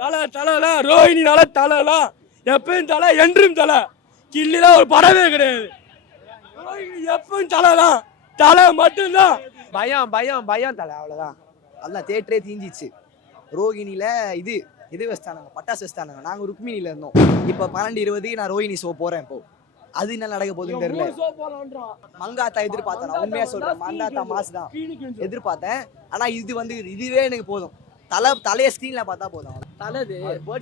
தலை தலைலாம் ரோஹிணினால தலைலாம் எப்பயும் தலை என்றும் தலை. கில்லில ஒரு படமே கிடையாது. ரோஹிணி எப்பவும் தலைலாம் தலை மட்டும்தான். பயம் பயம் பயம் தலை, அவ்வளோதான். அதான் தேட்டரே தீஞ்சிச்சு. ரோஹிணியில் இது வச்சிட்டானுங்க, பட்டாசு வச்சிட்டானுங்க. நாங்கள் ருக்மிணியில் இருந்தோம். இப்போ 12:20 நான் ரோஹிணி ஷோ போகிறேன். இப்போ அது என்ன நடக்க போகுதுன்னு தெரியல. மங்காத்தா எதிர்பார்த்தேன், நான் உண்மையாக சொல்கிறேன். மங்காத்தா மாசு தான் எதிர்பார்த்தேன். ஆனால் இதுவே எனக்கு போதும். தலையை ஸ்க்ரீனில் பார்த்தா போதும். தலைது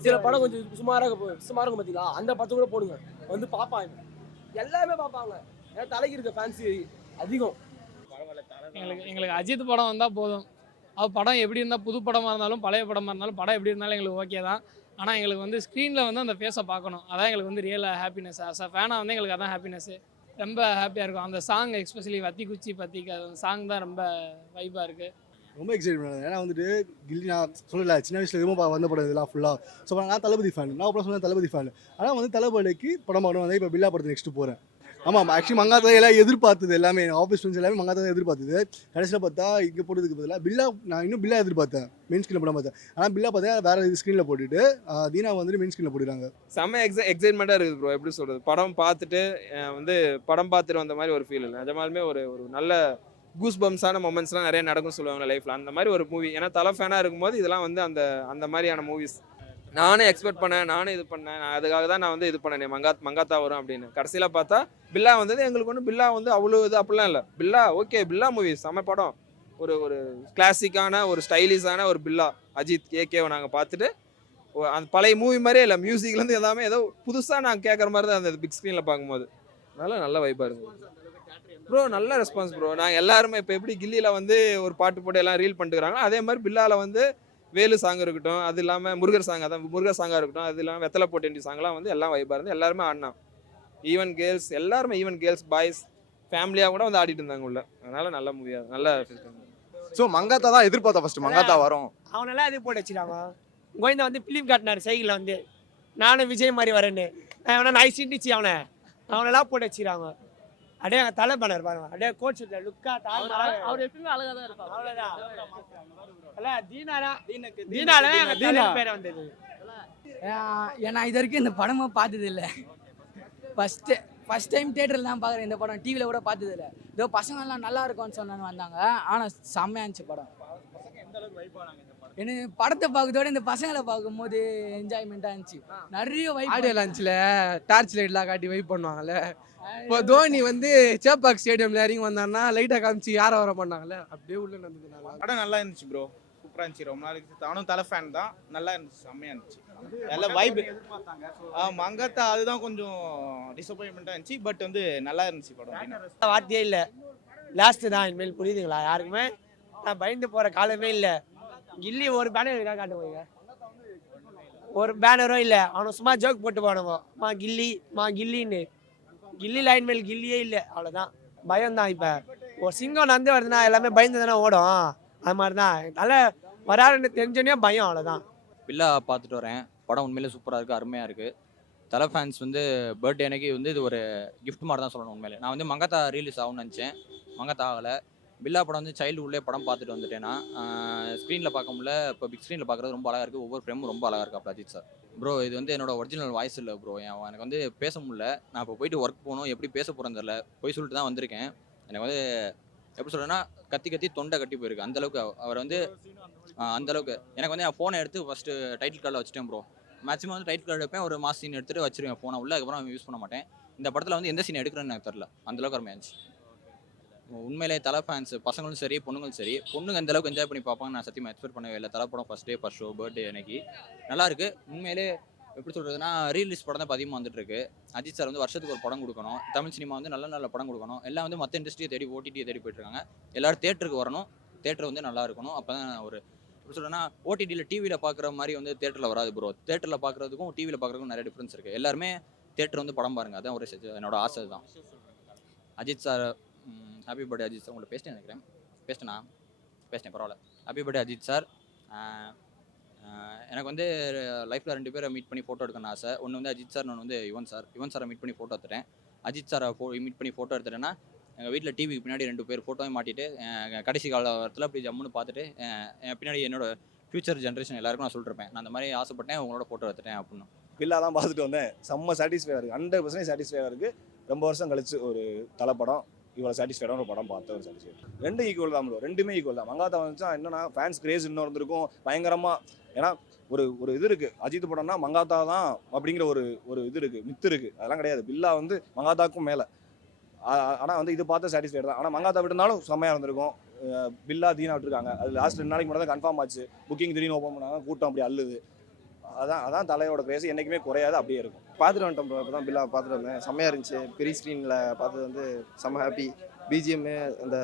சில படம் கொஞ்சம் சுமாராக பார்த்தீங்களா, அந்த படத்தை கூட போடுங்க வந்து பார்ப்பாங்க, எல்லாமே பார்ப்பாங்க. ஏன்னா தலைக்கு இருக்க ஃபேன்சி அதிகம். எங்களுக்கு அஜித் படம் வந்தால் போதும். படம் எப்படி இருந்தால், புது படமாக இருந்தாலும் பழைய படமாக இருந்தாலும், படம் எப்படி இருந்தாலும் எங்களுக்கு ஓகே தான். ஆனால் எங்களுக்கு வந்து ஸ்க்ரீனில் வந்து அந்த ஃபேஸை பார்க்கணும். அதான் எங்களுக்கு வந்து ரியல் ஹாப்பினஸ். ஃபேனாக வந்து எங்களுக்கு அதான் ஹாப்பினஸ்ஸு. ரொம்ப ஹாப்பியாக இருக்கும். அந்த சாங் எஸ்பெஷலி வத்தி குச்சி பத்திக்கு அந்த சாங் தான் ரொம்ப வைப்பாக இருக்குது. ரொம்ப எக்ஸைட் பண்ணேன். ஏன்னா வந்துட்டு கில்லி நான் சொல்லலை, சின்ன வயசுல எதுவும் வந்த படம் இதெல்லாம் ஃபுல்லாக. ஸோ நான் தளபதி ஃபேன். நான் அப்புறம் சொன்னேன் தளபதி ஃபேன். ஆனால் வந்து தளபதிக்கு படம் பார்க்கணும் வந்து இப்போ பில்லா படத்தை நெக்ஸ்ட்டு போகிறேன். ஆமாம், ஆக்சுவலி மங்காத்தா எல்லாம் எதிர்பார்த்தது, எல்லாமே ஆஃபீஸ் ஃப்ரெண்ட்ஸ் எல்லாமே மங்காத்தா எதிர்பார்த்தது. கடைசியில் பார்த்தா இங்கே போட்டதுக்கு பதிலாக பில்லா, நான் இன்னும் பில்லா எதிர்பார்த்தேன், மெயின் ஸ்க்ரீனில் படம் பார்த்தேன். ஆனால் பில்லா பார்த்தா வேறு இது ஸ்க்ரீனில் போட்டுட்டு தீனா வந்துட்டு மெயின் ஸ்க்ரீனில் போட்டுருக்காங்க. செம்ம எக்ஸைட்மெண்ட்டாக இருக்குது ப்ரோ. எப்படி சொல்கிறது, படம் பார்த்துட்டு வந்த மாதிரி ஒரு ஃபீல் இல்லை. நிஜமாலுமே ஒரு நல்ல கூஸ் பம்ஸான மொமெண்ட்ஸ்லாம் நிறைய நடக்கும் சொல்லுவாங்க லைஃப்பில். அந்த மாதிரி ஒரு மூவி. ஏன்னா தலை ஃபேனாக இருக்கும்போது இதெல்லாம் வந்து அந்த மாதிரியான மூவிஸ் நானே எக்ஸ்பெக்ட் பண்ணேன், நானே இது பண்ணேன். அதுக்காக தான் நான் வந்து இது பண்ணேன், மங்காத்தா வரும் அப்படின்னு. கடைசியில் பார்த்தா பில்லா வந்தது. எங்களுக்கு ஒன்றும் பில்லா வந்து அவ்வளோ இது அப்படிலாம் இல்லை. பில்லா ஓகே, பில்லா மூவிஸ் செம்ம படம். ஒரு கிளாசிக்கான ஒரு ஸ்டைலிஷான ஒரு பில்லா அஜித் கேகேவை நாங்கள் பார்த்துட்டு அந்த பழைய மூவி மாதிரியே இல்லை. மியூசிக்லேருந்து எல்லாமே ஏதோ புதுசாக நாங்கள் கேட்குற மாதிரி தான் அந்த பிக் ஸ்க்ரீனில் பார்க்கும்போது. நல்ல வைப்பாக இருக்குது ப்ரோ. நல்ல ரெஸ்பான்ஸ் ப்ரோ. நாங்கள் எல்லாருமே இப்போ எப்படி கில்லியில் வந்து ஒரு பாட்டு போட்டு எல்லாம் ரீல் பண்ணிட்டுருக்காங்க, அதே மாதிரி பில்லாவில் வந்து வேலு சாங் இருக்கட்டும், அது இல்லாமல் முருகர் சாங்காக இருக்கட்டும், அது இல்லாமல் வெத்தலை போட்டேண்டி சாங்லாம் வந்து எல்லாம் வைப்பாக இருந்து எல்லாருமே ஆடினான். ஈவன் கேர்ள்ஸ் பாய்ஸ் ஃபேமிலியாக கூட வந்து ஆடிட்டு இருந்தாங்க உள்ள. அதனால நல்ல மூவியாக நல்ல ஃபீல் பண்ணாங்க. ஸோ மங்காத்தா தான் எதிர்பார்த்தா ஃபர்ஸ்ட். மங்காத்தா வரும். அவனெல்லாம் இது போட்டு வச்சுட்டாங்க. கோவிந்தா வந்து ஃபிலிம் காட்டினார் சைக்கிளில் வந்து, நானும் விஜய் மாதிரி வரேன்னு. அவனை நைஸ் இருந்துச்சு. அவனெல்லாம் போட்டு வச்சுக்கிறாங்க. அப்படியே எங்கள் தலை பண்ணார் பாருங்க. அப்படியே கோச் லுக்கா அவர் எப்பயுமே அழகாக தான் இருப்பாங்க. அவ்வளோதான். தீனால எங்கள் தீனா பேரை வந்தது. ஏன்னா இது வரைக்கும் இந்த படமும் பார்த்தது இல்லை. ஃபஸ்ட் டைம் தேட்டரில் தான் பார்க்குறேன் இந்த படம். டிவியில் கூட பார்த்தது இல்லை. இதோ பசங்கள்லாம் நல்லா இருக்கும்னு சொன்னான்னு வந்தாங்க. ஆனால் செம்மையாக இருந்துச்சு படம். எனக்கு படத்தை பார்க்கறதோட இந்த பசங்களை பார்க்கும்போது என்ஜாய்மெண்ட்டாக இருந்துச்சு. நிறைய ஆடியோ லான்ச்சில் டார்ச் லைட்லாம் காட்டி வைப் பண்ணுவாங்கல்ல. இப்போ தோனி வந்து சேப்பாக் ஸ்டேடியமில் இறங்கி வந்தாங்கன்னா லைட்டாக காமிச்சு யாரை வர பண்ணாங்கல்ல, அப்படியே உள்ள நடந்ததுனால படம் நல்லா இருந்துச்சு ப்ரோ. சூப்பராக இருந்துச்சு. ரொம்ப நாளைக்கு நானும் தலை ஃபேன் தான். நல்லா இருந்துச்சு, செம்மையாக இருந்துச்சு. எல்லாம் வைப். மங்காத்தா அதுதான் கொஞ்சம் டிசப்பாயின்மெண்ட்டாக இருந்துச்சு. பட் வந்து நல்லா இருந்துச்சு படம். வார்த்தையே இல்லை. லாஸ்ட்டு தான் இனிமேல், புரியுதுங்களா? யாருக்குமே நான் பயந்து போகிற காலமே இல்லை. கில்லி ஒரு பேனர் இருக்கா காட்டுவாங்க, ஒரு பேனரும் இல்லை. அவனை சும்மா ஜோக் போட்டு போனவங்க கில்லின்னு. கில்லி லைன் மேல் கில்லியே இல்லை, அவ்வளோதான். பயம்தான். இப்போ ஒரு சிங்கம் நடந்து வருதுன்னா எல்லாமே பயந்து தானே ஓடும். அது மாதிரி தான் நல்லா வராதுன்னு தெரிஞ்சோன்னே பயம், அவ்வளோதான். பில்லா பார்த்துட்டு வரேன். படம் உண்மையிலே சூப்பராக இருக்குது, அருமையாக இருக்குது. தலை ஃபேன்ஸ் வந்து பர்த்டே அன்னைக்கு வந்து இது ஒரு கிஃப்ட் மாதிரி தான் சொல்லணும் உண்மையிலே. நான் வந்து மங்காத்தா ரிலீஸ் ஆகும்னு நினச்சேன், மங்காத்தா ஆகலை. பில்லா படம் வந்து சைல்டுஹுட்லேயே படம் பார்த்துட்டு வந்துட்டேன்னா ஸ்க்ரீனில் பார்க்க முடியல. இப்போ பிக் ஸ்க்ரீனில் பார்க்குறது ரொம்ப அழகாக இருக்குது. ஒவ்வொரு ஃப்ரேமும் ரொம்ப அழகாக இருக்குது. அப்போ அஜித் சார் ப்ரோ, இது வந்து என்னோட ஒரிஜினல் வாய்ஸ் இல்லை ப்ரோ. எனக்கு வந்து பேச முடியல. நான் இப்போ போயிட்டு ஒர்க் போகணும், எப்படி பேச போகிறேன்னு தெரியல. போய் சொல்லிட்டு தான் வந்திருக்கேன். எனக்கு வந்து எப்படி சொல்கிறேன்னா கத்தி தொண்டை கட்டி போயிருக்கு. அந்தளவுக்கு அவர் வந்து அந்தளவுக்கு எனக்கு வந்து என் ஃபோனை எடுத்து ஃபஸ்ட்டு டைட்டில் கார்டில் வச்சுட்டேன் ப்ரோ. மேக்ஸிமம் வந்து டைட்டில் கார்டு வைப்பேன், ஒரு மாஸ் சீன் எடுத்துகிட்டு வச்சிருவேன் ஃபோனை உள்ள. அதுக்கப்புறம் யூஸ் பண்ண மாட்டேன். இந்த படத்தில் வந்து எந்த சீன் எடுக்கிறேன்னு எனக்கு தெரில. அந்தளவுக்கு அருமையாக இருந்துச்சு. உண்மையிலே தலை ஃபேன்ஸ் பசங்களும் சரி பொண்ணுங்களும் சரி, பொண்ணுங்க அந்த அளவுக்கு என்ஜாய் பண்ணி பார்ப்பாங்க நான் சத்தியமாக எக்ஸ்பெக்ட் பண்ணவே இல்லை. தலை படம் ஃபஸ்ட் ஷோ பர்த்டே அன்னைக்கு நல்லா இருக்குது. உண்மையிலே எப்படி சொல்கிறதுனா ரீலீஸ் படம் தான் இப்போ அதிகமாக வந்துட்டு இருக்கு. அஜித் சார் வந்து வருஷத்துக்கு ஒரு படம் கொடுக்கணும். தமிழ் சினிமா வந்து நல்ல படம் கொடுக்கணும். எல்லாம் வந்து மற்ற இண்டஸ்ட்ரியை தேடி ஓடிடியை தேடி போயிட்டுருக்காங்க. எல்லோரும் தேட்டருக்கு வரணும், தேட்டர் வந்து நல்லா இருக்கணும். அப்போ தான் ஒரு எப்படி சொல்கிறேன்னா ஓடிடியில் டிவியில் பார்க்குற மாதிரி வந்து தேட்டரில் வராது ப்ரோ. தேட்டரில் பார்க்குறதுக்கும் டிவியில் பார்க்குறதுக்கும் நிறைய டிஃப்ரென்ஸ் இருக்குது. எல்லாருமே தேட்டர் வந்து படம் பாருங்கள், அதான் ஒரு என்னோட ஆசை தான். Ajith sir happy birthday Ajith sir. உங்களை பேசிட்டேன் நினைக்கிறேன். பேசிட்டேன் பரவாயில்ல. Happy birthday Ajith sir. எனக்கு வந்து லைஃப்பில் 2 பேரை மீட் பண்ணி ஃபோட்டோ எடுக்கணும்னு ஆசை. ஒன்று வந்து அஜித் சார், ஒன்று வந்து யுவன் சாரை மீட் பண்ணி ஃபோட்டோ எடுத்துட்டேன். அஜித் சாரை மீட் பண்ணி ஃபோட்டோ எடுத்துட்டேன்னா எங்கள் வீட்டில் டிவிக்கு பின்னாடி 2 பேர் ஃபோட்டோவை மாட்டிட்டு கடைசி காலத்தில் அப்படி ஜம்முன்னு பார்த்துட்டு பின்னாடி என்னோட ஃபியூச்சர் ஜென்ரேஷன் எல்லாருக்கும் நான் சொல்லிருப்பேன். நான் அந்த மாதிரி ஆசைப்பட்டேன், உங்களோட போட்டோ எடுத்துட்டேன் அப்படின்னு. பில்லா தான் பார்த்துட்டு வந்தேன். செம்ம சாட்டிஸ்ஃபைடாக இருக்குது, 100% சாட்டிஸ்ஃபைடாக இருக்குது. ரொம்ப வருஷம் கழிச்சு ஒரு தலை படம் இவ்வளோ சாட்டிஸ்ஃபைடான ஒரு படம் பார்த்த ஒரு சாட்டிஸ்ஃபைட். ரெண்டும் ஈக்குவல் தான் ப்ரோ, ரெண்டுமே ஈக்குவல் தான். மங்காத்தா வந்துச்சா என்னன்னா ஃபேன்ஸ் கிரேஸ் இன்னும் இருந்திருக்கும் பயங்கரமாக. ஏன்னா ஒரு இது இருக்குது, அஜித் படம்னா மங்காத்தா தான் அப்படிங்கிற ஒரு இது இருக்குது, மித்து இருக்குது. அதெல்லாம் கிடையாது. பில்லா வந்து மங்காத்தாக்கும் மேலே. ஆனால் வந்து இது பார்த்து சாட்டிஸ்ஃபைடு தான். ஆனால் மங்காத்தா விட்டுருந்தாலும் செம்மையாக இருந்திருக்கும். பில்லா தீனா விட்டுருக்காங்க. அது லாஸ்ட் 2 நாளைக்கு மட்டும் தான் கன்ஃபார்ம் ஆச்சு. புக்கிங் திடீர்னு ஓப்பன் பண்ணாங்க, கூட்டம் அப்படி அள்ளுது. அதான் தலையோட கிரேஸ் என்றைக்குமே குறையாது, அப்படியே இருக்கும். பார்த்துட்டு வந்துட்டோம் ப்ரோ. இப்போ தான் பில்லா பார்த்துட்டு வந்தேன், செம்மையாக இருந்துச்சு. பெரிய ஸ்க்ரீனில் பார்த்தது வந்து செம்ம ஹாப்பி. பிஜிஎம்மு அந்த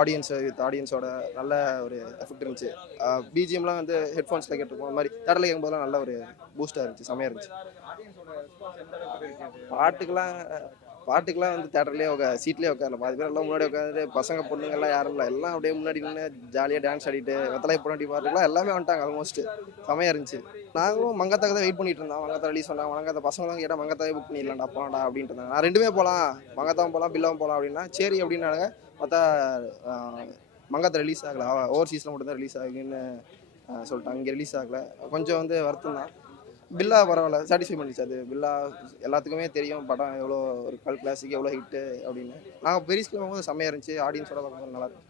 ஆடியன்ஸோட நல்ல ஒரு எஃபெக்ட் இருந்துச்சு. பிஜிஎம்லாம் வந்து ஹெட்ஃபோன்ஸில் கேட்டிருப்போம், அந்த மாதிரி தேட்டரில் கேட்கும்போதெல்லாம் நல்ல ஒரு பூஸ்டாக இருந்துச்சு, செம்மையாக இருந்துச்சு. பாட்டுக்கெல்லாம் வந்து தேட்டர்லேயே சீட்லேயே உட்காரல. பாதி பேர் எல்லாம் முன்னாடி உட்காந்துட்டு, பசங்க பொண்ணுங்கள்லாம் யாரும் இல்லை, எல்லாம் அப்படியே முன்னாடி நின்று ஜாலியாக டான்ஸ் ஆடிட்டு வெத்தலை பொண்ணாடி பாட்டுக்கெல்லாம் எல்லாமே வந்துட்டாங்க ஆல்மோஸ்ட். செமையாக இருந்துச்சு. நாங்களும் மங்காத்தாக்கு தான் வெயிட் பண்ணிட்டு இருந்தோம். மங்காத்தா ரிலீஸ் பண்ணாங்க. மங்காத்தா பசங்களாம் கேட்டால் மங்காத்தாவே புக் பண்ணிடலாம்டா போகலாம்டா அப்படின்ட்டு இருந்தாங்க. நான் 2மே போகலாம், மங்காத்தாவும் போகலாம் பில்லாவும் போகலாம் அப்படின்னா சரி அப்படின்னாங்க. பார்த்தா மங்காத்தா ரிலீஸ் ஆகலை, ஓவர்சீஸில் மட்டும் தான் ரிலீஸ் ஆகுதுன்னு சொல்லிட்டாங்க. இங்கே ரிலீஸ் ஆகலை, கொஞ்சம் வந்து வருத்தம் தான். பில்லா பரவாயில்ல, சாட்டிஸ்ஃபை பண்ணிச்சு. அது பில்லா எல்லாத்துக்குமே தெரியும் படம் எவ்வளோ ஒரு கல் கிளாஸுக்கு எவ்வளோ ஹிட்டு அப்படின்னு. நாங்கள் பெரிய ஸ்கிரீன் போகும்போது செம்மையாக இருந்துச்சு, ஆடியன்ஸோட பார்க்கும்போது நல்லா இருக்கும்.